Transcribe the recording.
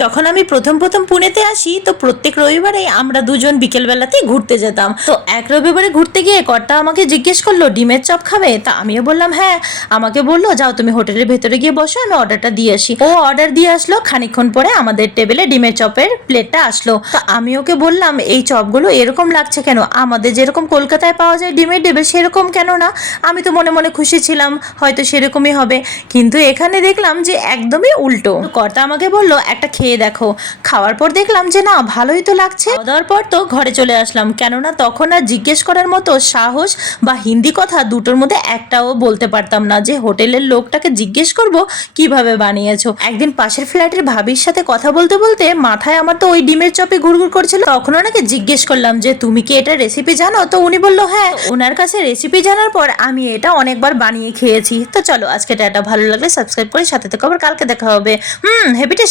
যখন আমি প্রথম প্রথম পুনেতে আসি তো প্রত্যেক রবিবারে আমরা দুজন বিকেলবেলাতেই ঘুরতে যেতাম। তো এক রবিবারে ঘুরতে গিয়ে কর্তা আমাকে জিজ্ঞেস করলো ডিমের চপ খাবে, তা আমিও বললাম হ্যাঁ। আমাকে বললো যাও তুমি হোটেলের ভেতরে গিয়ে বসো, আমি অর্ডারটা দিয়ে আসি। ও অর্ডার দিয়ে আসলো, খানিকক্ষণ পরে আমাদের টেবিলে ডিমের চপের প্লেটটা আসলো। তো আমি ওকে বললাম এই চপগুলো এরকম লাগছে কেন, আমাদের যেরকম কলকাতায় পাওয়া যায় ডিমের ডেবে সেরকম কেন না। আমি তো মনে মনে খুশি ছিলাম হয়তো সেরকমই হবে, কিন্তু এখানে দেখলাম যে একদমই উল্টো। কর্তা আমাকে বললো একটা খেয়ে দেখো। খাওয়ার পর দেখলাম যে না ভালোই তো লাগছে। খাওয়া দাওয়ার পর তো ঘরে চলে আসলাম, কেননা তখন আর জিজ্ঞেস করার মতো সাহস বা হিন্দি কথা দুটোর মধ্যে একটাও বলতে পারতাম না যে হোটেলের লোকটাকে জিজ্ঞেস করব কিভাবে বানিয়েছো। একদিন পাশের ফ্ল্যাটের ভাবির সাথে কথা বলতে বলতে মাথায় আমার তো ওই ডিমের চপে ঘুরঘুর করছিল, তখন ওনাকে জিজ্ঞেস করলাম যে তুমি কি এটা রেসিপি জানো, তো উনি বললো হ্যাঁ। ওনার কাছে রেসিপি জানার পর আমি এটা অনেকবার বানিয়ে খেয়েছি। তো চলো আজকে এটা ভালো লাগলে সাবস্ক্রাইব করে সাথে থেকে আবার কালকে দেখা হবে। Heavy taste.